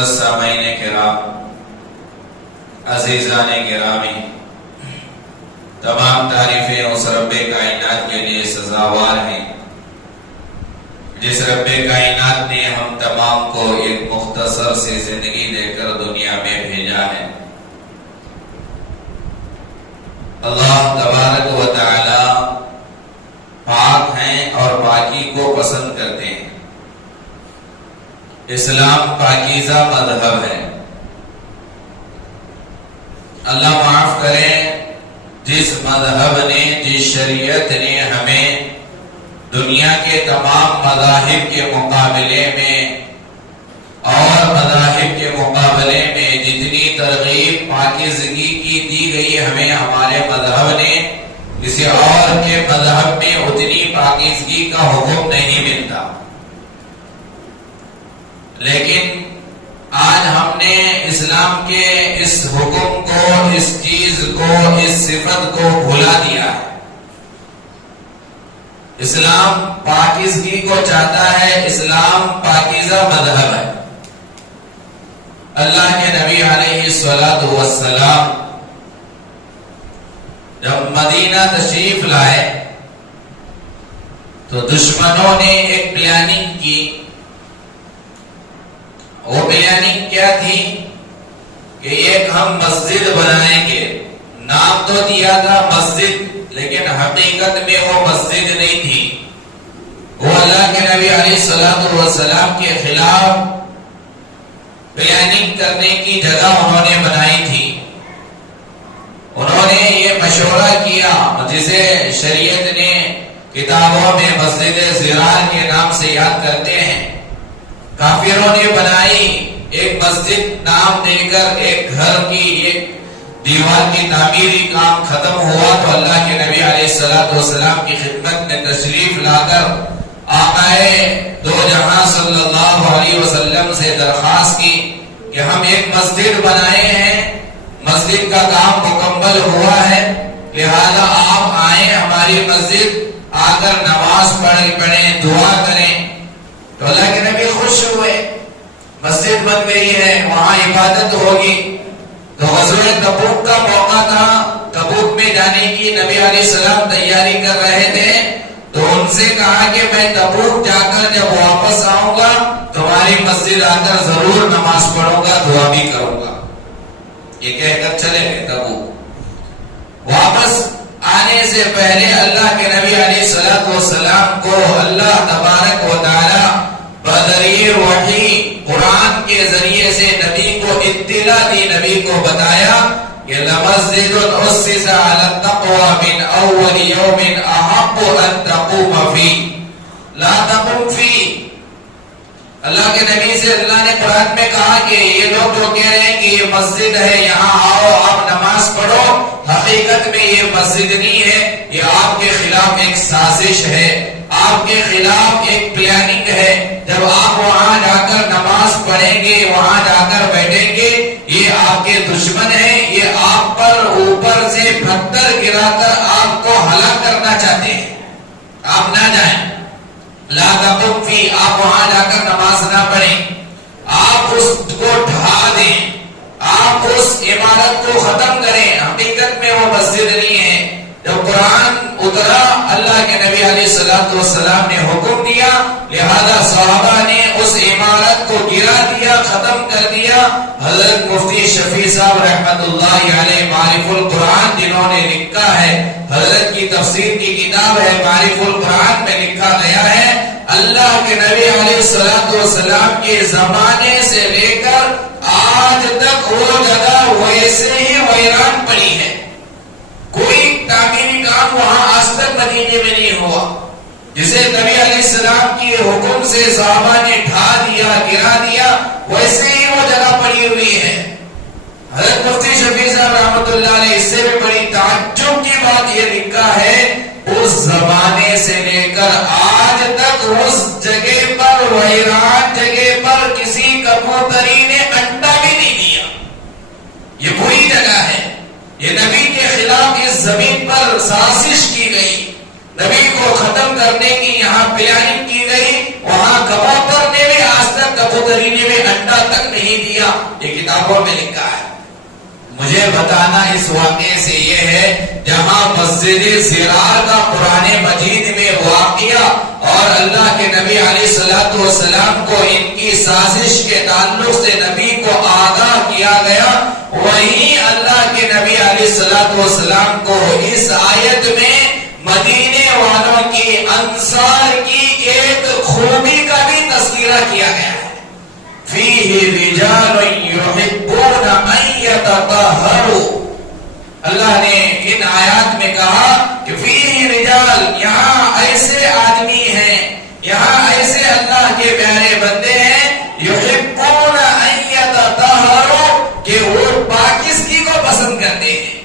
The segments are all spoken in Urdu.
معزز سامعین کرام، عزیزان گرامی، تمام تعریفیں اس رب کائنات کے لیے سزاوار ہیں جس رب کائنات نے ہم تمام کو ایک مختصر سی زندگی دے کر دنیا میں بھیجا ہے۔ اللہ تبارک و تعالی پاک ہیں اور پاکی کو پسند کرتے ہیں۔ اسلام پاکیزہ مذہب ہے۔ اللہ معاف کرے جس مذہب نے، جس شریعت نے ہمیں دنیا کے تمام مذاہب کے مقابلے میں اور مذاہب کے مقابلے میں جتنی ترغیب پاکیزگی کی دی گئی ہمیں ہمارے مذہب نے، کسی اور کے مذہب میں اتنی پاکیزگی کا حکم نہیں ملتا۔ لیکن آج ہم نے اسلام کے اس حکم کو، اس چیز کو، اس صفت کو بھلا دیا ہے۔ اسلام پاکیزگی کو چاہتا ہے، اسلام پاکیزہ مذہب ہے۔ اللہ کے نبی علیہ الصلوۃ والسلام جب مدینہ تشریف لائے تو دشمنوں نے ایک پلاننگ کی۔ وہ پلاننگ کیا تھی کہ ایک ہم مسجد بنائیں گے۔ نام تو دیا تھا مسجد، لیکن حقیقت میں وہ مسجد نہیں تھی۔ وہ اللہ کے نبی علیہ الصلوۃ والسلام کے خلاف پلاننگ کرنے کی جگہ انہوں نے بنائی تھی۔ انہوں نے یہ مشورہ کیا جسے شریعت نے کتابوں میں مسجد زرار کے نام سے یاد کرتے ہیں۔ کافروں نے بنائی ایک مسجد نام دے کر، ایک گھر کی ایک دیوار کی تعمیری کام ختم ہوا تو اللہ کے نبی علیہ الصلوۃ والسلام کی خدمت میں تشریف لا کر آقا دو جہاں صلی اللہ علیہ وسلم سے درخواست کی کہ ہم ایک مسجد بنائے ہیں، مسجد کا کام مکمل ہوا ہے، لہذا آپ آئیں ہماری مسجد، آ کر نماز پڑھیں، دعا کریں۔ تو اللہ کے نبی خوش ہوئے، مسجد بن گئی ہے، وہاں عبادت ہوگی۔ تو غزوہ تبوک کا موقع تھا، تبوک میں جانے کی نبی علیہ السلام تیاری کر رہے تھے۔ تو ان سے کہا کہ میں تبوک جا کر جب واپس آؤں گا تمہاری مسجد آ کر ضرور نماز پڑھوں گا، دعا بھی کروں گا۔ یہ کہہ کر چلے گئے تبوک۔ واپس آنے سے پہلے اللہ کے نبی علیہ الصلوۃ والسلام کو اللہ تبارک و تعالی بذریعہ وحی قرآن کے ذریعے سے نبی کو اطلاع دی، نبی کو بتایا کہ لمسجد اسس علی التقوی من اول یوم احق ان تقوم فیہ لا تقم فیہ۔ اللہ کے نبی سے اللہ نے قرآن میں کہا کہ یہ لوگ جو کہہ رہے ہیں کہ یہ مسجد ہے، یہاں آؤ آپ نماز پڑھو، حقیقت میں یہ مسجد نہیں ہے، یہ آپ کے خلاف ایک سازش ہے، آپ کے خلاف ایک پلاننگ ہے۔ جب آپ وہاں جا کر نماز پڑھیں گے، وہاں جا کر بیٹھیں گے، یہ آپ کے دشمن ہیں، یہ آپ پر اوپر سے پتھر گرا کر آپ کو ہلاک کرنا چاہتے ہیں، آپ نہ جائیں۔ لا تقم فی، آپ وہاں جا کر نماز نہ پڑھیں، آپ اس کو ڈھا دیں، آپ اس عمارت کو ختم کریں، حقیقت میں وہ مسجد نہیں ہے۔ جب قرآن اترا اللہ کے نبی علیہ الصلوۃ والسلام نے حکم دیا، لہذا صحابہ نے اس عمارت کو گرا دیا، ختم کر دیا۔ حضرت مفتی شفیع صاحب رحمت اللہ علیہ معارف القرآن جنہوں نے لکھا ہے، حضرت کی تفسیر کی کتاب ہے معارف القرآن میں لکھا گیا ہے، اللہ کے نبی علیہ الصلوۃ والسلام کے زمانے سے لے کر آج تک وہ جگہ ویسے ہی ویران پڑی ہے، کوئی تعمیری کام وہاں آج تک مدینے میں نہیں ہوا۔ جسے نبی علیہ السلام کی حکم سے صحابہ نے ڈھا دیا، گرا دیا، ویسے ہی وہ جگہ پڑی ہوئی ہے۔ حضرت مفتی شفیع صاحب رحمۃ اللہ علیہ اس سے بھی بڑی تعجب کی بات یہ لکھا ہے، اس زمانے سے لے کر آج تک اس جگہ پر، ویران جگہ پر، کسی کبوتری نے انڈا بھی نہیں دیا۔ یہ بری جگہ ہے، یہ نبی کے خلاف اس زمین پر سازش کی گئی، نبی کو ختم کرنے کی یہاں پلاننگ کی گئی، وہاں کبوتر نے بھی آج تک تک کبوتری نے انڈا تک نہیں دیا، یہ کتابوں میں لکھا ہے۔ مجھے بتانا اس واقعے سے یہ ہے، جہاں مسجد ضرار کا قرآن مجید میں واقعہ اور اللہ کے نبی علیہ الصلوۃ والسلام کو ان کی سازش کے تعلق سے نبی کو آگاہ کیا گیا، وہیں اللہ کے نبی علیہ الصلوۃ والسلام کو اس آیت میں مدینے والوں کی، انصار کی ایک خوبی کا بھی تذکرہ کیا گیا ہے۔ فیہ رجال یحبون ان یتطہروا، اللہ نے ان آیات میں کہا کہ فیہ رجال، یہاں ایسے آدمی ہیں، یہاں ایسے اللہ کے پیارے بندے ہیں، یحبون ان یتطہروا، کہ وہ پاکیزگی کو پسند کرتے ہیں،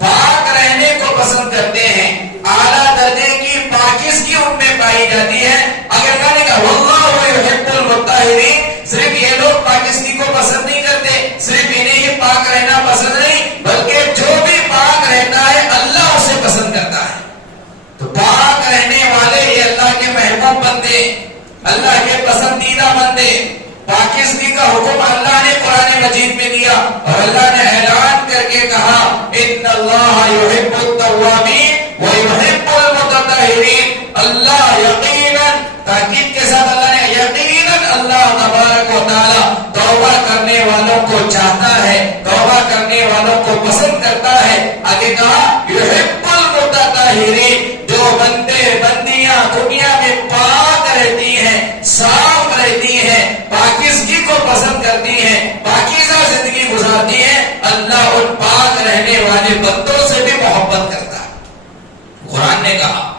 پاک رہنے کو پسند کرتے ہیں، اعلیٰ درجے کی پاکیزگی ان میں پائی جاتی ہے۔ اگر کہنے کا واللہ یحب المطہرین، صرف یہ لوگ پاکیزگی کو پسند نہیں کرتے، صرف انہیں ہی پاک رہنا پسند نہیں، بلکہ جو بھی پاک رہتا ہے اللہ اسے پسند کرتا ہے۔ تو پاک رہنے والے یہ اللہ کے محبوب بندے، اللہ کے پسندیدہ بندے، پاکیزگی کا حکم اللہ نے قرآن مجید میں دیا، اور اللہ نے اعلان کر کے کہا ان اللہ یحب التوابین ویحب المتطہرین، اللہ یقیناً، تاکید کے ساتھ اللہ نے یقیناً اللہ تبارک و تعالی توبہ کرنے والوں کو چاہتا ہے، توبہ کرنے والوں کو پسند کرتا ہے۔ آگے کہا یحب المتطہرین، جو بندے بندیاں دنیا میں پاک رہتی ہیں، صاف رہتی ہیں، پاکیزگی کو پسند کرتی ہیں، پاکیزہ زندگی گزارتی ہیں، اللہ ان پاک رہنے والے بندوں سے بھی محبت کرتا ہے۔ قرآن نے کہا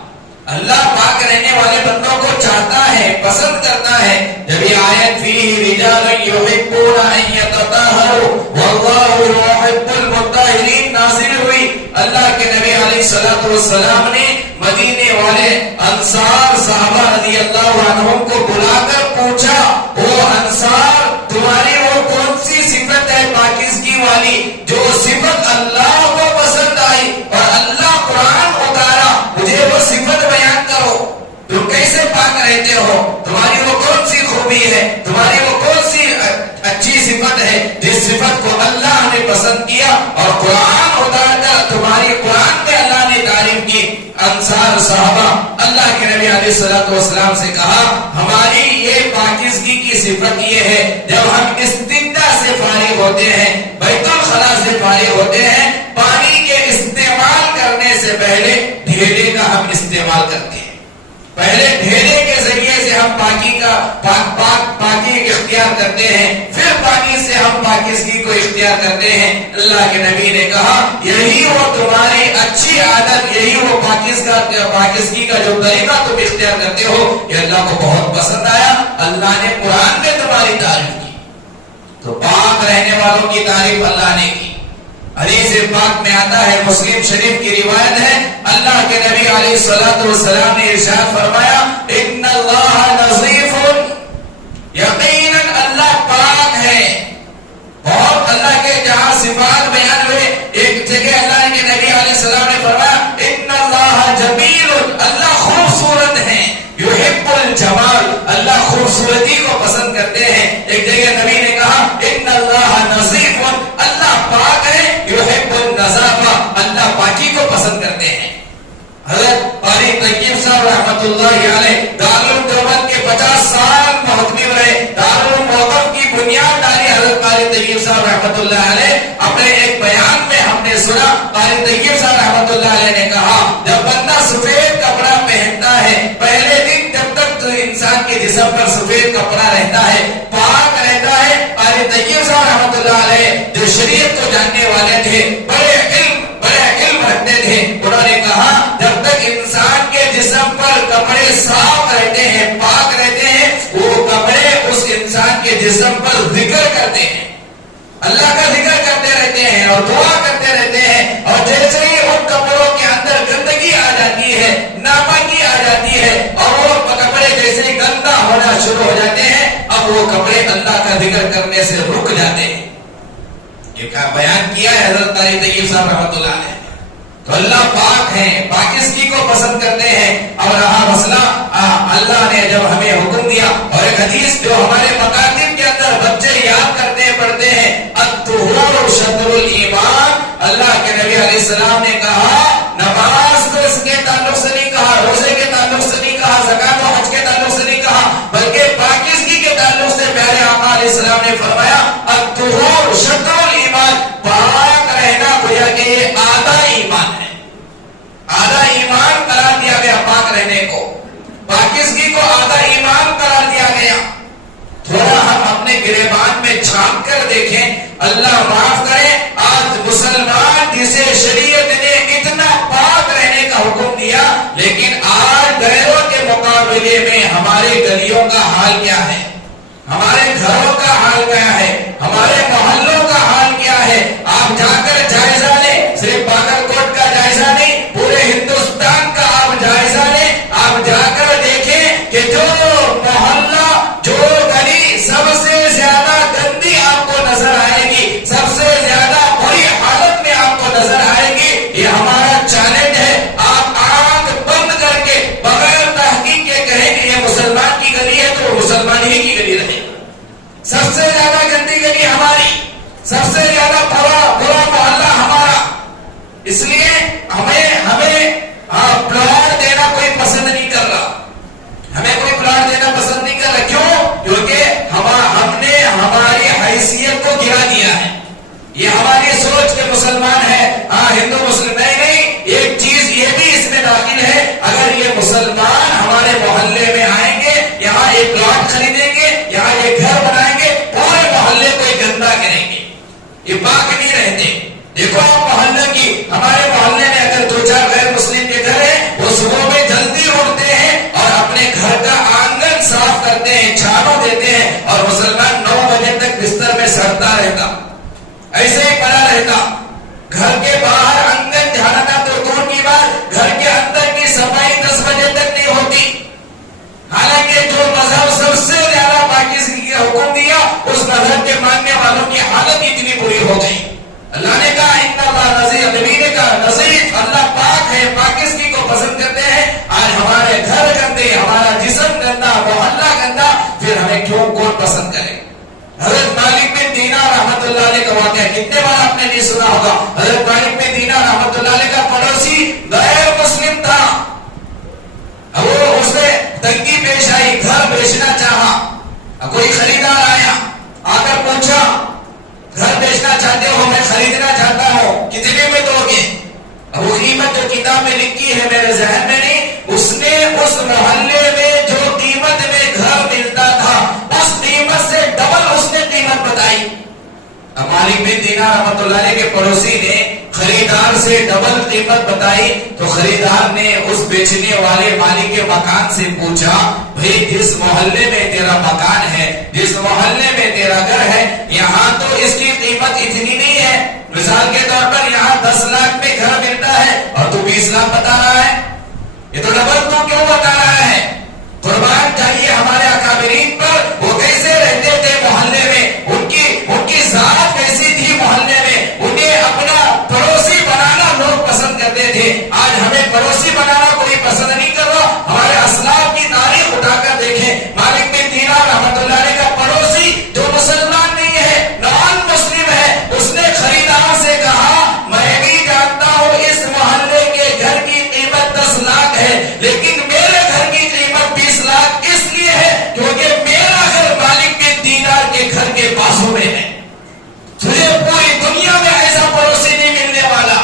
اللہ پاک رہنے والے بندوں کو چاہتا ہے، پسند کرتا ہے۔ جب یہ آیت فیہ رجال یحبون ان یتطہروا واللہ یحب المطہرین نازل ہوئی، اللہ کے نبی علیہ الصلوۃ والسلام نے مدینے والے انصار صحابہ رضی اللہ عنہم کو بلا کر پوچھا، وہ انصار تمہاری وہ کون سی صفت ہے پاکیزگی والی جو صفت اللہ کو پسند آئی اور اللہ قرآن اتارا، مجھے وہ صفت بیان کرو، تم کیسے پاک رہتے ہو، تمہاری وہ کون سی خوبی ہے، تمہاری وہ کون سی اچھی صفت ہے جس صفت کو اللہ نے پسند کیا اور قرآن اتار کر تمہاری قرآن میں اللہ نے تعریف کی۔ انصار صحابہ اللہ کے نبی علیہ الصلوۃ والسلام سے کہا ہماری یہ پاکیزگی کی صفت یہ ہے، جب ہم استنجا سے فارغ ہوتے ہیں، بیت الخلا سے فارغ ہوتے ہیں، پانی کے استعمال کرنے سے پہلے ڈھیلے کا ہم استعمال کرتے ہیں، پہلے ڈھیلے کے ذریعے سے ہم پاکی اختیار کرتے ہیں، پھر پانی سے ہم پاکیزگی کو اختیار کرتے ہیں۔ اللہ کے نبی نے کہا یہی وہ تمہاری اچھی عادت، یہی وہ پاکیزگی کا جو طریقہ تم اختیار کرتے ہو، یہ اللہ کو بہت پسند آیا، اللہ نے قرآن میں تمہاری تعریف کی۔ تو پاک رہنے والوں کی تعریف اللہ نے کی۔ حدیث پاک میں آتا ہے، مسلم شریف کی روایت ہے، اللہ کے نبی علیہ الصلوۃ والسلام نے ارشاد فرمایا ان اللہ نظیف، یقیناً اللہ پاک ہے۔ بہت اللہ کے جہاں صفات بیان ہوئے، ایک جگہ اللہ کے نبی علیہ السلام نے فرمایا ان اللہ جمیل، اللہ خوبصورت ہے، یحب الجمال، اللہ خوبصورتی کو پسند کرتے ہیں۔ ایک جگہ نبی نے کہا ان اللہ نظیف، اللہ پاک ہے، یحب النظافہ، اللہ پاکی کو پسند کرتے ہیں۔ حضرت قاری طیب صاحب رحمۃ اللہ علیہ دارالعلوم دیوبند کے 50 سال محتمل رہے، دارالعلوم وقف کی بنیاد ڈالی حضرت قاری طیب صاحب رحمۃ اللہ علیہ۔ اپنے ایک بیان میں ہم نے سنا قاری طیب صاحب رحمۃ اللہ علیہ نے کہا جب بندہ سفید کپڑا پہنتا ہے، پہلے دن جب تک تو انسان کے جسم پر سفید کپڑا رہتا ہے، پاک رہتا ہے۔ قاری طیب صاحب رحمۃ اللہ علیہ جو شریعت کو جاننے والے تھے، بڑے علم رکھتے تھے، انہوں نے کہا جب تک انسان کے جسم پر کپڑے صاف رہتے ہیں، پاک رہتے ہیں، وہ کپڑے اس انسان کے جسم پر ذکر کرتے ہیں، اللہ کا ذکر کرتے رہتے ہیں اور دعا کرتے رہتے ہیں، اور جیسے ہی ان کپڑوں کے اندر گندگی آ جاتی ہے، ناپاکی آ جاتی ہے، اور وہ کپڑے جیسے ہی گندا ہونا شروع ہو جاتے ہیں، اب وہ کپڑے اللہ کا ذکر کرنے سے رک جاتے ہیں۔ یہ بیان کیا ہے حضرت قاری طیب صاحب رحمۃ اللہ علیہ۔ تو اللہ پاک ہیں، پاکیزگی کو پسند کرتے ہیں۔ اور رہا مسئلہ اللہ نے جب ہمیں حکم دیا، اور ایک حدیث جو ہمارے مکاتب کے اندر بچے یاد کرتے پڑھتے ہیں، الطہور شطر الایمان، اللہ کے نبی علیہ السلام نے کہا نماز کو اس کے تعلق سے نہیں کہا، روزے کے تعلق سے نہیں کہا، زکات و حج کے تعلق سے نہیں کہا، بلکہ پاکیزگی کے تعلق سے پیارے آقا علیہ السلام نے فرمایا الطہور شطر الایمان، پاک رہنا گویا کہ یہ آدھا ایمان ہے، آدھا ایمان قرار دیا گیا پاک رہنے کو، پاکیزگی کو آدھا ایمان قرار دیا گیا۔ تھوڑا ہم اپنے گریبان میں جھانک کر دیکھیں، اللہ معاف کرے، آج مسلمان جسے شریعت نے اتنا پاک رہنے کا حکم دیا، لیکن آج غیروں کے مقابلے میں ہمارے گلیوں کا حال کیا ہے، ہمارے گھروں کا حال کیا ہے، ہمارے محلوں کا حال کیا ہے؟ آپ جا کر جائزہ لیں، صرف باگل کوٹ کا جائزہ نہیں، پورے ہندوستان کا آپ جائزہ لیں، آپ جا کر دیکھیں کہ جو محلہ، جو گلی سب سے زیادہ گندی آپ کو نظر آئے گی، سب سے زیادہ بری حالت میں آپ کو نظر آئے گی، یہ ہمارا چیلنج ہے۔ آپ آنکھ بند کر کے بغیر تحقیق کے کہیں کہ یہ مسلمان کی گلی ہے تو مسلمان ہی کی گلی رہے، سب سے زیادہ گندی گلی ہماری، سب سے زیادہ برا محلہ ہمارا۔ اس لیے ہمیں پلاٹ دینا کوئی پسند نہیں کر رہا، ہمیں کوئی پلاٹ دینا پسند نہیں کر رہا، کیوں؟ کیونکہ ہم نے ہماری حیثیت کو گرا دیا ہے، یہ ہماری سوچ کے مسلمان ہے، ہندو مسلم نہیں، ایک چیز یہ بھی اس میں داخل ہے، اگر یہ مسلمان ہمارے محلے میں آئیں گے، یہاں ایک پلاٹ خریدیں گے، یہاں ایک گھر بنائیں گے، پورے محلے کو ایک گندا کریں گے، یہ پاک نہیں رہتے۔ دیکھو آپ محلے کی، ہمارے محلے میں اگر دو چار غیر مسلم کے گھر ہیں، وہ صبح میں جلدی اٹھتے ہیں اور اپنے گھر کا آنگن صاف کرتے ہیں، جھاڑو دیتے ہیں، اور مسلمان 9 بجے تک بستر میں سڑتا رہتا، ایسے ہی پڑا رہتا، گھر کے باہر آنگن جھاڑنا تو دور کی بات، گھر کے اندر کی صفائی 10 بجے تک نہیں ہوتی، حالانکہ جو مذہب سب سے زیادہ پاکیزگی کا حکم دیا، اس مذہب کے ماننے والوں کی حالت اتنی بری ہو گئی۔ اللہ نے کہا ان اللہ نظیر، نبی نے کہا نظیر، اللہ پاک ہے، پاکیزگی کو پسند کرتے ہیں۔ آج ہمارے گھر گندے، ہمارا جسم گندا، محلہ گندا، پھر ہمیں کیوں کون پسند کرے؟ حضرت مالک بن دینار رحمت اللہ علیہ کا واقعہ کتنے بار آپ نے نہیں سنا ہوگا۔ حضرت مالک بن دینار رحمت اللہ علیہ کا پڑوسی غیر مسلم تھا، وہ اس میں تنگی پیش آئی، گھر بیچنا چاہا، کوئی خریدار آیا، آ کر پوچھا گھر بیچنا چاہتے ہو؟ میں خریدنا چاہتا ہوں، کتنے میں دو گے؟ وہ قیمت جو کتاب میں لکھی ہے میرے ذہن میں نہیں، اس نے اس محلے میں جو قیمت میں گھر ملتا تھا اس قیمت سے ڈبل اس نے قیمت بتائی۔ مالک بن دینار رحمت اللہ علیہ کے پڑوسی نے خریدار سے ڈبل قیمت بتائی تو خریدار نے اس بیچنے والے مالک کے مکان سے پوچھا بھئی جس محلے میں تیرا مکان ہے، جس محلے میں تیرا گھر ہے، یہاں تو اس کی قیمت اتنی نہیں ہے، مثال کے طور پر یہاں 10 لاکھ میں گھر ملتا ہے اور تو 20 لاکھ بتا رہا ہے، یہ تو ڈبل تو کیوں بتا رہا ہے؟ قربان چاہیے ہمارے اکابرین پر، وہ کیسے رہتے تھے محلے میں، ان کی ذات کیسی تھی محلے میں، انہیں اپنا پڑوسی بنانا لوگ پسند کرتے تھے۔ آج ہمیں پڑوسی بنانا کوئی پسند نہیں کر رہا۔ ہمارے اسلاف کی تاریخ اٹھا کر دیکھیں، مالک بن دینار رحمت اللہ علیہ کا پڑوسی جو مسلمان نہیں ہے، نان مسلم ہے، اس نے خریدار سے کہا میں بھی جانتا ہوں اس محلے کے گھر کی قیمت 10 لاکھ ہے، لیکن میرے گھر کی قیمت 20 لاکھ اس لیے ہے کیونکہ میرا گھر مالک بن دینار کے گھر کے بازو میں ہے۔ تجھے پوری دنیا میں ایسا پڑوسی نہیں ملنے والا،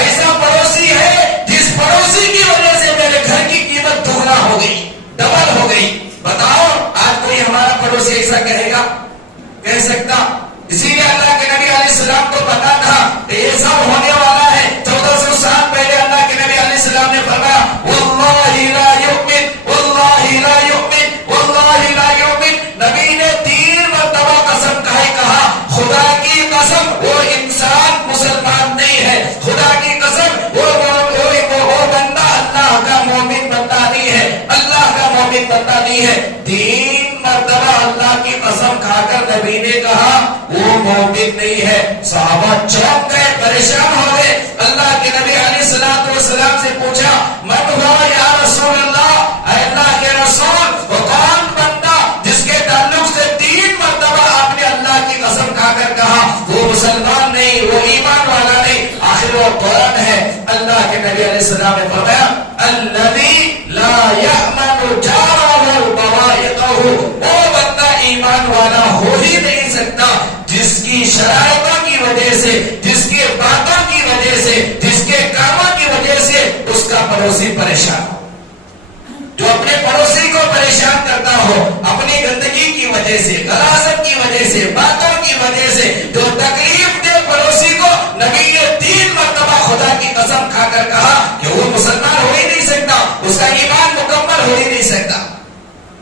ایسا پڑوسی ہے جس پڑوسی کی وجہ سے میرے گھر کی قیمت دگنا ہو گئی، ڈبل ہو گئی۔ بتاؤ آج کوئی ہمارا پڑوسی ایسا کہے گا؟ کہہ سکتا؟ اسی لیے اللہ کے نبی علیہ السلام کو پتا تھا کہ یہ سب ہونے والا ہے۔ 1400 سال پہلے اللہ کے نبی علیہ السلام نے فرمایا واللہ لا یؤمن، واللہ لا یؤمن، واللہ لا یؤمن۔ نبی نے 3 مرتبہ قسم کہا خدا کی قسم وہ انسان مسلمان نہیں ہے، خدا کی قسم وہ بندہ اللہ کا مومن بندہ نہیں ہے، اللہ کا مومن بندہ نہیں ہے۔ 3 مرتبہ اللہ کی قسم کھا کر نبی نے کہا وہ مومن نہیں ہے۔ صحابہ چونک گئے، پریشان ہو گئے، اللہ کے نبی علیہ السلام سے پوچھا من ہوا یا رسول اللہ، اے اللہ کے رسول وہ کون بندہ جس نبی علیہ السلام نے فرمایا الذی لا یأمن جارہ بوائقہ، وہ بندہ ایمان والا ہو ہی نہیں سکتا جس کی شرائطوں کی وجہ سے، جس کی باتوں کی وجہ سے، جس کے کاموں کی وجہ سے اس کا پڑوسی پریشان ہو، جو اپنے پڑوسی کو پریشان کرتا ہو اپنی گندگی کی وجہ سے، غلاظت کی وجہ سے، باتوں کی وجہ سے، جو تکلیف دے پڑوسی کو، نبی نے 3 مرتبہ خدا کی قسم کھا کر کہا کہ وہ مسلمان ہو ہی نہیں سکتا، اس کا ایمان مکمل ہو ہی نہیں سکتا۔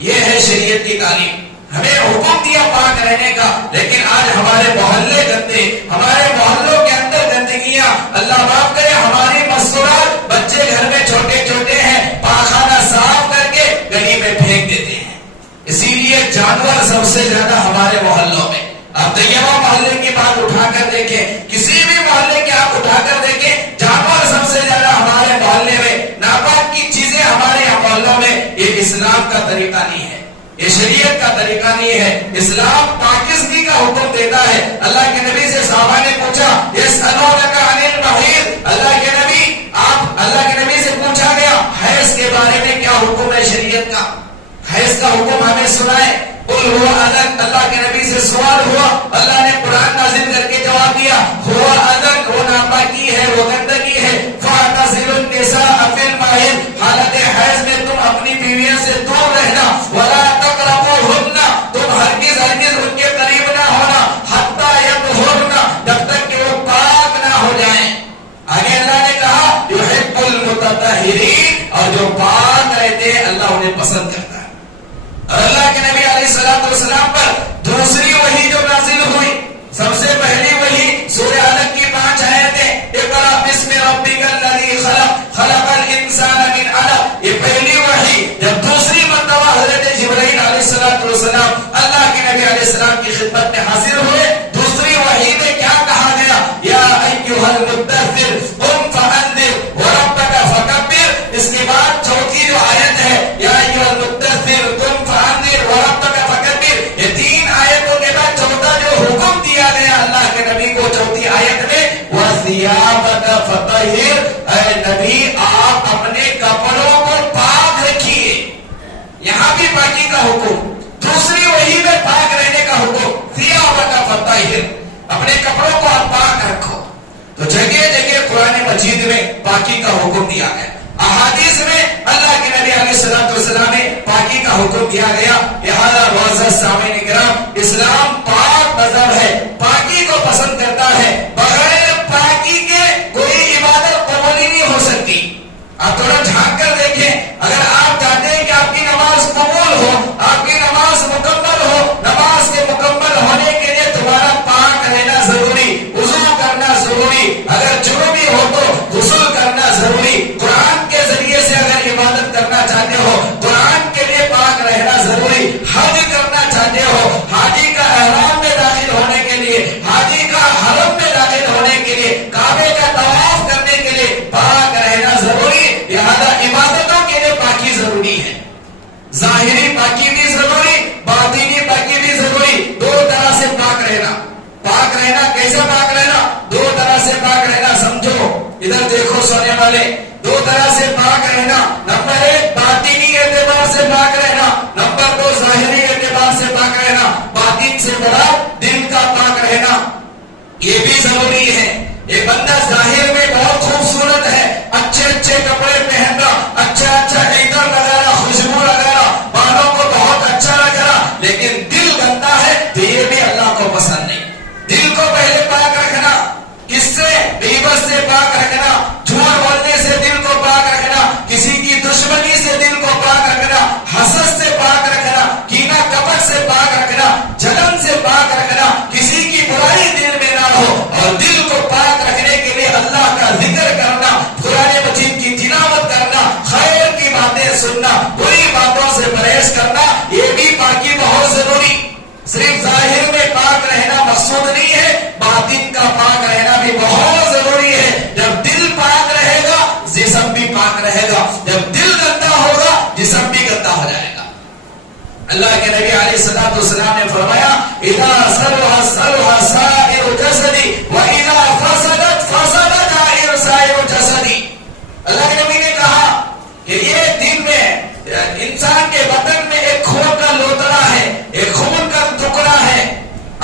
یہ ہے شریعت کی تعلیم، ہمیں حکم دیا پاک رہنے کا، لیکن آج ہمارے محلے گندے، ہمارے محلوں کے اندر گندگیاں، اللہ معاف کرے ہماری مستورات، بچے گھر میں چھوٹے چھوٹے ہیں، پاخانہ صاف کر کے گلی میں پھینک دیتے ہیں۔ اسی لیے جانور سب سے زیادہ ہمارے محلوں میں، آپ طیبہ محلے کی بات اٹھا کر دیکھیں، کسی بھی محلے کی آپ اٹھا کر دیکھیں، جانور سب سے زیادہ ہمارے محلے میں، ناپاک کی چیزیں ہمارے محلوں میں۔ یہ اسلام کا طریقہ نہیں ہے، یہ شریعت کا طریقہ نہیں ہے۔ اسلام پاکیزگی کا حکم دیتا ہے۔ اللہ کے نبی سے صحابہ نے پوچھا یسألونک عن المحیض، اللہ کے نبی، آپ اللہ کے نبی سے پوچھا گیا حیض کے بارے میں کیا حکم ہے شریعت کا، حیض کا حکم ہمیں سنائے۔ قل هو اذن، اللہ کے نبی سے سوال ہوا، اللہ نے قرآن نازل کر کے جواب دیا هو اذن، وہ ناپاکی ہے، وہ گندگی ہے۔ فاعتزلوا النساء فی المحیض، حالت حیض میں تم اپنی بیویوں سے دور رہنا، ولا تقربوهن، تم ہرگز ہرگز ان کے قریب نہ ہونا، حتی یطہرن، جب تک کہ وہ پاک نہ ہو جائیں۔ آگے اللہ نے کہا یحب المتطہرین، اور جو پاک رہتے ہیں اللہ انہیں پسند کرتا ہے۔ اور اللہ کے نبی علیہ السلام پر دوسری وحی جو نازل ہوئی، سب سے پہلی وحی سورہ علق کی 5 آیتیں، اقرأ بسم ربک الذی خلق، خلق الانسان من علق، یہ پہلی وحی۔ جب دوسری مرتبہ حضرت جبرائیل علیہ السلام اللہ کے نبی علیہ السلام کی خدمت میں حاضر ہوئے، دوسری وحی میں کیا کہا گیا؟ یا ایھا المدثر قم فانذر وربک فکبر۔ اس کے بعد چوتھی جو آیت ہے یا ایھا المدثر قم فانذر وربک فکبر، یہ 3 آیتوں کے بعد چوتھا جو حکم دیا گیا اللہ کے نبی کو چوتھی آیت میں وثیابک فطہر، اے نبی آپ اپنے کپڑوں کو پاک رکھیے۔ یہاں بھی پاکی کا حکم، دوسری وحی میں پاک رہنے کا حکم، ثیابک فطہر، اپنے کپڑوں کو آپ پاک رکھو۔ تو جگہ جگہ قرآن مجید میں پاکی کا حکم دیا گیا، احادیث میں اللہ کے نبی علیہ السلام نے پاکی کا حکم دیا گیا۔ لہذا معزز سامعین کرام، اسلام پاک مذہب ہے، پاکی کو پسند کرتا ہے، بغیر پاکی کے کوئی عبادت قبول ہی نہیں ہو سکتی۔ آپ تھوڑا جھانک کر دیکھیں، اگر آپ چاہتے ہیں کہ آپ کی نماز قبول ہو، آپ کی نماز مکمل ہو، نماز کے مکمل ہونے کے لیے تمہارا پاک رہنا ضروری، وضو کرنا ضروری، اگر جنوبی ہو تو غسل کرنا ضروری، قرآن کے ذریعے سے اگر عبادت کرنا چاہتے ہو قرآن کے لیے پاک رہنا ضروری، حج کرنا چاہتے ہو حاجی کا احرام میں داخل ہونے کے لیے، حاجی کا حرم میں داخل ہونے کے لیے، کعبے کا طواف کرنے کے لیے پاک رہنا ضروری۔ لہذا عبادتوں کے لیے پاکی ضروری ہے، ظاہری پاکی بھی ضروری، باطنی پاکی بھی ضروری، 2 طرح سے پاک رہنا۔ پاک رہنا کیسا پاک رہنا؟ 2 طرح سے پاک رہنا، سمجھو ادھر دیکھو سونے والے، 2 طرح سے پاک رہنا۔ نمبر 1 باطنی اعتبار سے پاک رہنا، نمبر 2 ظاہری اعتبار سے پاک رہنا۔ باطن سے بڑا دل کا پاک رہنا، یہ بھی ضروری ہے۔ ایک بندہ ظاہر میں بہت خوبصورت ہے، اچھے اچھے کپڑے پہن رہا، اچھا اچھا عطر لگا رہا، خوشبو لگا رہا، بالوں کو بہت اچھا لگ رہا، لیکن دل گندا ہے تو یہ بھی اللہ کو پسند نہیں۔ دل کو پہلے پاک رکھنا، کس سے؟ غیبت سے پاک رکھنا، جھوٹ بولنے سے دل کو پاک رکھنا، کسی کی دشمنی سے دل کو پاک رکھنا، حسد سے پاک رکھنا، کینہ کپٹ سے پاک رکھنا، جلن سے پاک رکھنا، کسی کی برائی دل میں نہ ہو، اور دل کو پاک رکھنے کے لیے اللہ کا ذکر کرنا، قرآن مجید کی تلاوت کرنا، خیر کی باتیں سننا، بری باتوں سے پرہیز کرنا، یہ بھی پاکی بہت ضروری۔ صرف ظاہر میں پاک رہنا مقصود نہیں ہے، باطن کا پاک رہنا بھی بہت ضروری ہے۔ جب دل پاک رہے گا جسم بھی پاک رہے گا، جب دل گندا ہوگا جسم بھی گندا ہو جائے گا۔ اللہ کے نبی علیہ السلام نے فرمایا اذا صلح صلح سائر جسدی واذا فسدت فسد سائر جسدی، اللہ کے نبی نے کہا کہ یہ دل میں انسان کے بدن میں ایک خون کا لوتڑا ہے، ایک خون کا ٹکڑا ہے،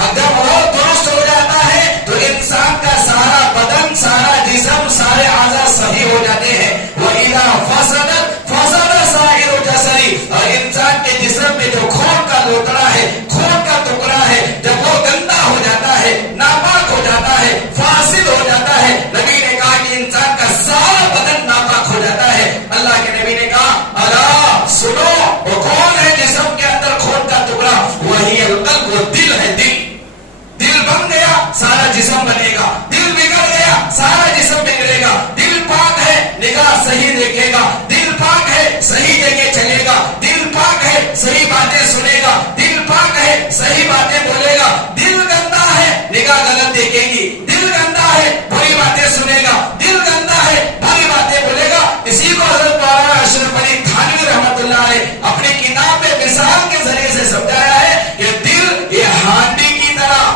اگر وہ درست ہو جاتا ہے تو انسان کا سارا بدن، سارا جسم، سارے اعضاء صحیح ہو جاتے ہیں۔ وَإِذَا فَسَدَتْ فَسَدَ سَائِرُ جَسَدِهِ، اور انسان کے جسم میں جو خون کا لوتڑا ہے، خون کا ٹکڑا ہے، جب وہ گندا ہو جاتا ہے، ناپاک ہو جاتا ہے، فاسد ہو جاتا ہے، نبی نے کہا کہ انسان کا سارا بدن ناپاک ہو جاتا ہے۔ اللہ کے نبی نے کہا الا سنو، وہ کون ہے جسم کے اندر خون کا ٹکڑا؟ وہی القلب، وہ دل ہے۔ دل بن گیا سارا جسم بنے گا، دل بگڑ گیا سارا جسم بگڑے گا۔ دل پاک ہے نگاہ صحیح دیکھے گا، دل پاک ہے صحیح جگہ چلے گا، دل پاک ہے صحیح باتیں سنے گا، دل پاک ہے صحیح باتیں بولے گا۔ دل گندا ہے نگاہ غلط دیکھے گی، دل گندا ہے بری باتیں سنے گا، دل گندا ہے بری باتیں بولے گا۔ اسی کو حضرت مولانا اشرف علی تھانوی رحمۃ اللہ علیہ اپنی کتاب میں مثال کے ذریعے سے سمجھایا ہے کہ دل یہ ہانڈی کی طرح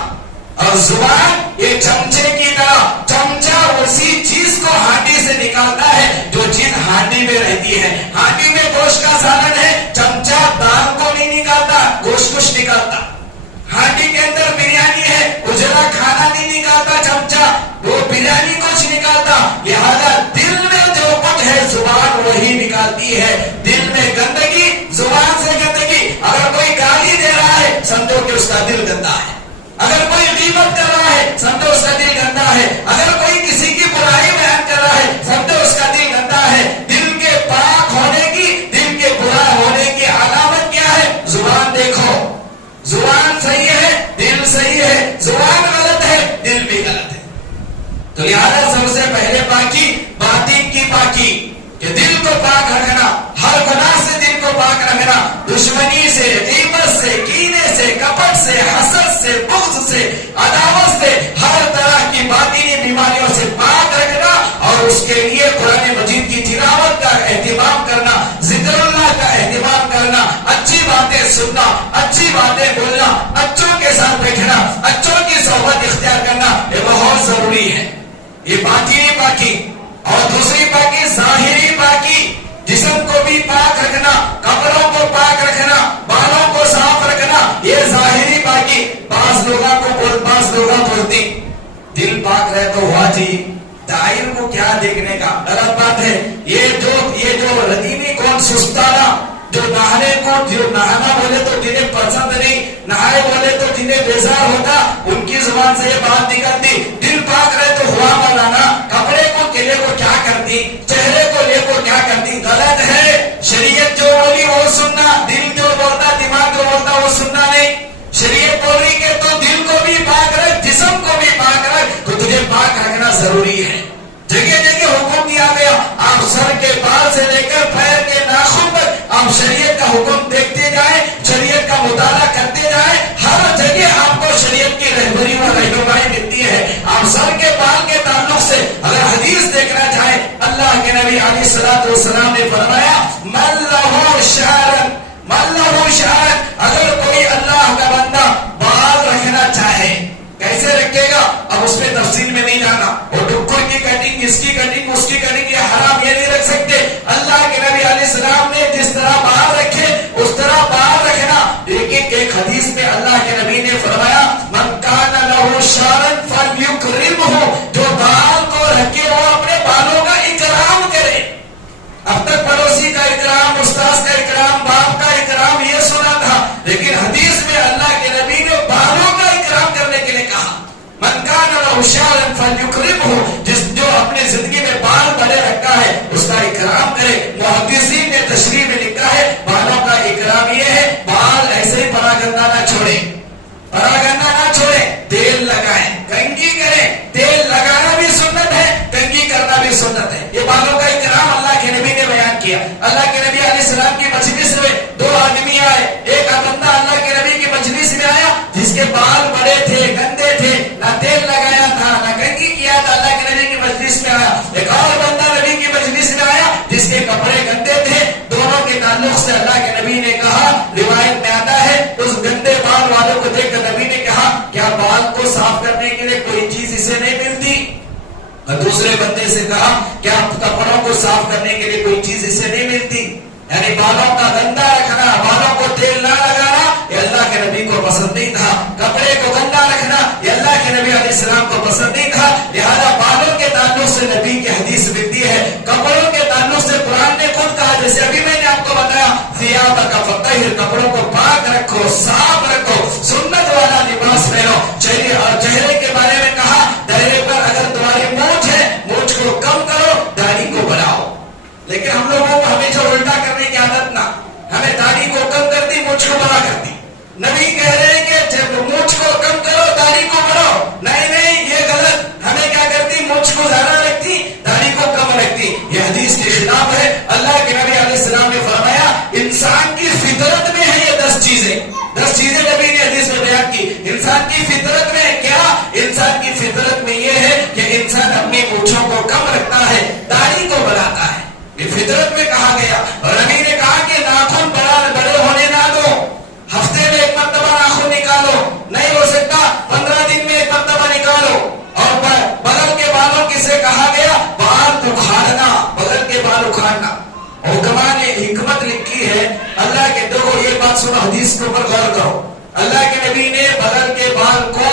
اور زبان یہ چمچے کی طرح، چمچا اسی چیز کو ہانڈی سے نکالتا ہے جو چیز ہانڈی میں رہتی ہے۔ ہانڈی میں گوشت کا سالن ہے، چمچا دال کو نہیں نکالتا، گوشت کچھ نکالتا۔ ہانڈی کے اندر بریانی ہے، اجلا کھانا نہیں نکالتا چمچا، وہ بریانی کچھ نکالتا۔ لہذا دل میں جو کچھ ہے زبان وہی نکالتی ہے۔ دل میں گندگی، زبان سے گندگی، اگر کوئی گالی دے رہا ہے سمجھو کہ اس کا دل گندا ہے، اگر کوئی غیبت کر رہا ہے سمجھو اس کا دل گندا ہے، اگر کوئی کسی کی برائی بیان کر رہا ہے سمجھو اس کا دل گندا ہے۔ دل کے پاک ہونے کی، دل کے برا ہونے کی علامت کیا ہے؟ زبان دیکھو، زبان صحیح ہے دل صحیح ہے، زبان غلط ہے دل بھی غلط ہے۔ تو لہذا سب سے پہلے پاکی باطن کی پاکی، کہ دل کو پاک رکھنا، ہر گناہ سے دل کو پاک رکھنا، دشمنی سے، غیبت سے، کینے سے، کپٹ سے، حسد سے، بغض سے، عداوت سے، ہر طرح کی باطنی بیماریوں سے پاک رکھنا، اور اس کے لیے قرآن مجید کی تلاوت کا اہتمام کرنا، ذکر اللہ کا اہتمام کرنا، اچھی باتیں سننا، اچھی باتیں بولنا، اچھوں کے ساتھ بیٹھنا، اچھوں کی صحبت اختیار کرنا، یہ بہت ضروری ہے۔ یہ باطنی پاکی۔ اور دوسری پاکی ظاہری پاکی، جسم کو بھی پاک رکھنا، کپڑوں کو پاک رکھنا، بالوں کو صاف رکھنا، یہ ظاہری پاکی۔ بعض لوگوں بولتی دل پاک رہے تو ہوا جی، دائر کو کیا دیکھنے کا، غلط بات ہے۔ یہ جو ردیمی کون سستانا، جو نہانے کو، جو نہانا بولے تو جنہیں پسند نہیں، نہائے بولے تو جنہیں بیزار ہوتا، ان کی زبان سے یہ بات نکلتی دل پاک رہے تو ہوا مولانا، کپڑے کو کلے کو کیا کرتی، چہرے کو لے کو کیا کرتی، غلط ہے۔ شریعت جو بولی وہ سننا، دل جو بولتا، دماغ جو بولتا وہ سننا نہیں۔ شریعت بول رہی کہ تو دل کو بھی پاک رکھ، جسم کو بھی پاک رکھ، تو تجھے پاک رکھنا ضروری ہے۔ جگہ جگہ حکم دیا گیا، آپ سر کے بال سے لے کر پیر کے ناخن تک آپ شریعت کا حکم دیکھتے جائیں، شریعت کا مطالعہ کرتے جائیں، ہر جگہ آپ کو شریعت کی رہبری و رہنمائی ملتی ہے۔ آپ سر کے بال کے تعلق سے اگر حدیث دیکھنا چاہیں، اللہ کے نبی علیہ الصلوۃ والسلام نے فرمایا من لہ شعر، اگر کوئی اللہ کا بندہ بال رکھنا چاہے، کیسے رکھے گا؟ اب اس میں تفصیل میں نہیں جانا، وہ ڈکر کی کٹنگ، اس کی کٹنگ، اس کی کٹنگ، یہ حرام، یہ نہیں رکھ سکتے۔ اللہ کے نبی علیہ السلام نے جس طرح بال رکھے اس طرح بال رکھنا۔ لیکن ایک حدیث میں اللہ کے نبی نے فرمایا من کان لہ شعر فلیکرمہ، جو بال کو رکھے وہ اپنے بالوں کا اکرام کرے۔ اب تک پڑوسی کا اکرام، استاذ کا اکرام، باپ کا اکرام یہ سنا تھا، لیکن حدیث میں اللہ کے نبی نے بالوں کا اکرام کرنے کے لیے کہا من کان لہ شعر فلیکرمہ، جو اپنی زندگی میں بال بڑے رکھا ہے اس کا اکرام کرے۔ محدثین نے تشریح میں لکھا ہے بالوں کا اکرام یہ ہے بال ایسے ہی پراگندہ نہ چھوڑے، پراگندہ نہ چھوڑے، تیل لگائیں، کنگھی کریں، تیل لگانا بھی سنت ہے، کنگھی کرنا بھی سنت ہے۔ یہ بالوں کا اکرام اللہ کے نبی نے بیان کیا۔ اللہ کے نبی علیہ السلام کی مجلس میں دو آدمی آئے، ایک بندہ اللہ کے نبی کی مجلس میں آیا جس کے بال بڑے تھے، گندے تھے، نہ تیل لگایا تھا نہ کنگھی کیا تھا، اللہ کے نبی کی مجلس میں آیا۔ ایک اور بندہ نبی کی مجلس میں آیا جس کے کپڑے گندے تھے۔ دونوں کے تعلق سے اللہ کے نبی نے کہا، روایت میں آتا ہے اس گندے بال والوں کو دیکھ کر نبی نے کہا کیا بال کو صاف کرنے کے لیے کوئی چیز اسے نہیں ملتی؟ اور دوسرے بندے سے کہا کیا کپڑوں کو صاف کرنے کے لیے کوئی چیز اسے نہیں ملتی؟ یعنی بالوں کا گندا رکھنا، بالوں کو تیل نہ لگانا، یہ اللہ کے نبی کو پسند نہیں تھا. کپڑے کو گندا رکھنا یہ اللہ کے نبی علیہ السلام کو پسند نہیں تھا. لہذا بالوں کے تعلق سے نبی کی حدیث ملتی ہے، کپڑوں کے تعلق سے قرآن نے خود کہا، جیسے ابھی میں نے آپ کو بتایا ثیابک فطہر، کپڑوں کو پاک رکھو، صاف رکھو، سنت والا لباس پہنو. چہرے کے بارے میں کہا چہرے پر اگر تمہاری مونچھ ہے مونچھ کو کم کرو، داڑھی کو بڑھاؤ. لیکن ہم لوگوں کو ہمیشہ الٹا کرنے کی عادت نہ، ہمیں داڑھی کو کم کر دی، مونچھ کو بڑا کر دی. نبی کہہ رہے ہیں کہ جب مونچھ کو کم کرو داڑھی کو بڑھاؤ. نہیں یہ غلط، ہمیں کیا کرتی؟ مونچھ کو زیادہ رکھتی، داڑھی کو کم رکھتی. یہ حدیث کے خلاف ہے. اللہ کے نبی علیہ السلام نے فرمایا انسان کی فطرت میں ہے یہ 10 چیزیں. 10 چیزیں نبی نے حدیث میں بیان کی. انسان کی فطرت میں کیا؟ انسان کی فطرت میں یہ ہے کہ انسان اپنی مونچھوں کو کم رکھتا ہے، داڑھی کو بڑھاتا ہے. یہ فطرت میں کہا گیا. اور نبی نے کہا کہ ناخن بڑے ہونے نہ دو، ہفتے میں ایک مرتبہ ناخن نکالو، نہیں ہو سکتا 15 دن میں ایک مرتبہ نکالو. اور بغل کے بالوں کسے کہا گیا؟ بال اکھاڑنا، بغل کے بال اکھاڑنا. حکما نے حکمت لکھی ہے اللہ کے. دیکھو یہ بات سنو، حدیث کے اوپر غور کرو. اللہ کے نبی نے بغل کے بال کو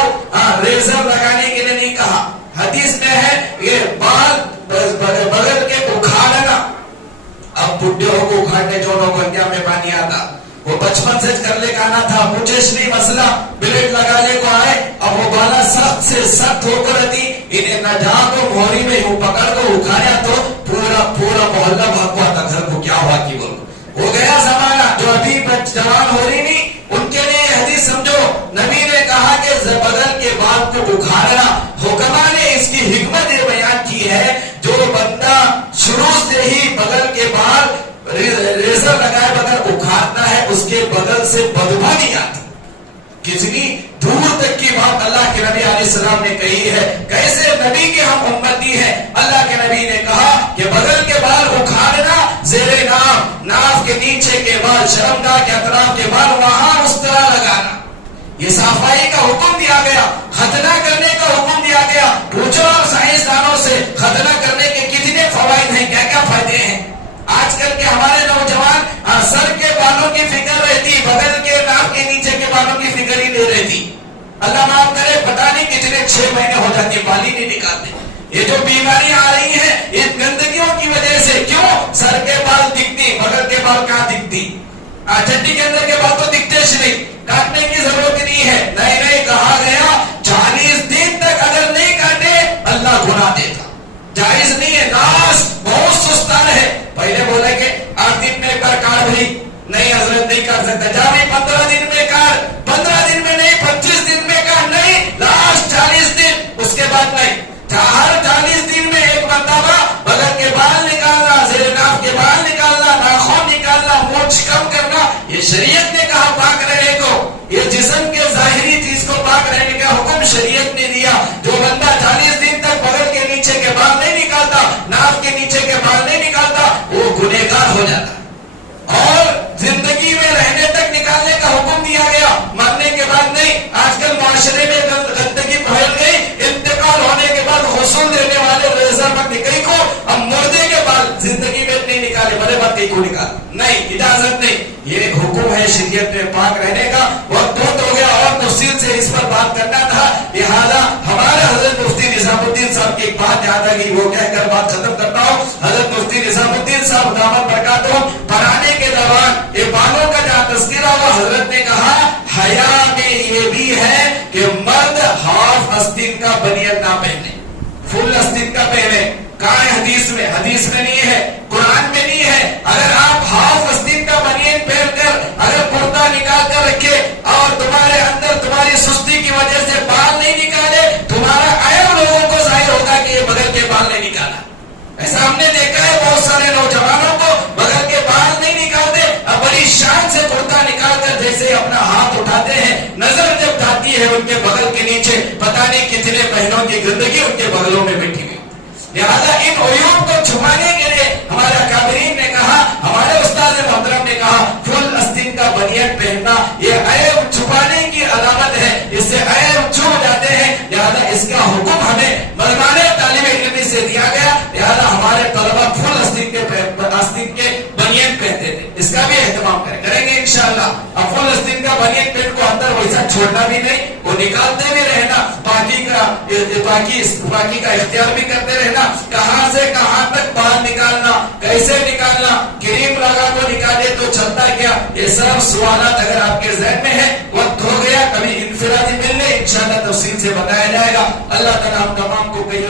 ریزر لگانے کے لیے نہیں کہا. حدیث میں ہے یہ بال بغل کے اکھاڑنا. اب بڈھوں کو اکھاڑنے جوڑوں کو انڈیا میں پانی آتا، وہ بچپن سے کر لے آنا تھا، مجھے نہیں مسئلہ بلیڈ لگانے کو آئے. اب وہ بالا سخت سے سخت ہو کر تھی، انہیں نہ جا کو موہری میں ہوں پکڑ کو اکھاڑیا تو پورا محلہ بھاگوا تھا گھر کو. کیا ہوا کی بولو، ہو گیا زمانہ. جو ابھی جوان ہو رہی نہیں ان کے لیے حدیث سمجھو. نبی نے کہا کہ بغل کے بال کو اکھاڑنا. حکما نے اس کی حکمت یہ بیان کی ہے جو بندہ شروع سے ہی بغل کے بال ریزر لگائے بغیر اکھاڑتا ہے اس کے بغل سے بدبو نہیں آتی. کتنی دور تک کی بات اللہ کے نبی علیہ السلام نے کہی ہے. کیسے نبی کے ہم امتی ہیں. اللہ کے نبی نے کہا کہ بغل کے بال اکھاڑنا، زیر ناف کے نیچے کے بال، شرمگاہ کے اطراف کے بال وہاں اس طرح لگانا. یہ صفائی کا حکم دیا گیا، ختنہ کرنے کا حکم دیا گیا. پوچھو سائنسدانوں سے ختنہ کرنے کے کتنے فوائد ہیں، کیا کیا فائدے ہیں. آج کل کے ہمارے نوجوان سر کے بالوں کی فکر رہتی، بغل کے ناک کے نیچے کے بالوں کی فکر ہی نہیں رہتی. اللہ معاف کرے، پتہ نہیں کتنے 6 مہینے ہو جاتے بال ہی نہیں نکالتے. یہ جو بیماریاں آ رہی ہیں ان گندگیوں کی وجہ سے. کیوں؟ سر کے بال دکھتی، بغل کے بال کہاں دکھتی؟ چٹی کے اندر کے بال تو دکھتے نہیں، کاٹنے کی ضرورت نہیں ہے. نہیں کہا گیا 40 دن تک اگر نہیں کاٹے اللہ گناہ دیتا. جائز نہیں ہے. ناس بہت سستان ہے. پہلے بولے کہ 8 دن میں ایک بار کاٹ بھی، نہیں حضرت نہیں کر سکتا. جا بھی 15 دن میں کاٹ، 15 دن میں نہیں 25 دن میں کاٹ، نہیں لاسٹ 40 دن، اس کے بعد نہیں. ہر 40 دن میں ایک مرتبہ بغل کے بال نکالنا، زیر ناف کے بال نکالنا، ناخن نکالنا، مونچھ کم کرنا. یہ شریعت نے کہا پاک رہنے کو. یہ جسم کے ظاہری چیز کو پاک رہنے کا حکم شریعت نے دیا. جو بندہ 40 دن تک بغل کے نیچے کے بال نہیں نکالتا، ناف کے نیچے کے بال نہیں نکالتا، وہ گنہگار ہو جاتا. اور زندگی میں رہنے تک نکالنے کا حکم دیا گیا، مرنے کے بعد نہیں. آج کل معاشرے میں گندگی پھیل گئی. انتقال ہونے کے بعد غسل دینے والے ریزر مت نکئی کو اب مردے کے بعد زندگی میں نہیں نکالے، بڑے بات کہیں کو نکال، نہیں اجازت نہیں. یہ حکم ہے شریعت میں پاک رہنے کا. وقت بہت ہو گیا اور تفصیل سے اس پر بات کرنا تھا. لہذا ہمارے حضرت مفتی نظام الدین صاحب کی ایک بات یاد آ گئی، وہ کہہ کر بات ختم کرتا ہوں. حضرت مفتی نظام الدین صاحب دامت برکاتہم پڑھانے کے دوران یہ بالوں کا جہاں تذکرہ ہوا، حضرت نے کہا حیا میں یہ بھی ہے کہ مرد ہاف آستین کا بنیان نہ پہنے، فل آستین کا پہنے. کہاں ہے حدیث میں؟ حدیث میں نہیں ہے، قرآن میں نہیں ہے. اگر آپ ہاف آستین کا بنیان پہن کر اگر کرتا نکال کر رکھے اور تمہارے اندر تمہاری سستی کی وجہ سے بال نہیں نکالے، تمہارا عیب لوگوں کو ظاہر ہوگا کہ یہ بغل کے بال نہیں نکالا. ایسا ہم نے دیکھا ہے بہت سارے نوجوانوں کو بغل کے بال نہیں نکالتے، اب بڑی شان سے کرتا نکال کر جیسے اپنا ہاتھ اٹھاتے ہیں، نظر جب جاتی ہے ان کے بغل کے نیچے پتہ نہیں کتنے مہینوں کی گندگی ان کے بغلوں میں بیٹھی ہوئی. لہذا ان عیوب کو چھپانے کے لیے ہمارے اکابرین نے کہا، ہمارے استاد محترم نے کہا فل آستین کا بنیان پہننا یہ عیب چھپانے کی علامت ہے، اس سے عیب چھپ جاتے ہیں. لہذا اس کا حکم ہمیں مرمانے طالب علم سے آستین کے بنیان پہنتے تھے، اس کا بھی اہتمام کریں گے انشاءاللہ. اب فل آستین کا بنیان پہن کو اندر ویسا چھوڑنا بھی نہیں، وہ نکالتے بھی رہنا، پاکی کا اختیار بھی کرتے رہنا. کہاں سے کہاں تک بال نکالنا، کیسے نکالنا، کریم لگا کو نکالے تو چلتا کیا، یہ سب سوالات اگر آپ کے ذہن میں ہے، وقت ہو گیا کبھی انفرادی ملنے انشاءاللہ تفصیل سے بتایا جائے گا. اللہ تعالیٰ ہم تمام کو کئی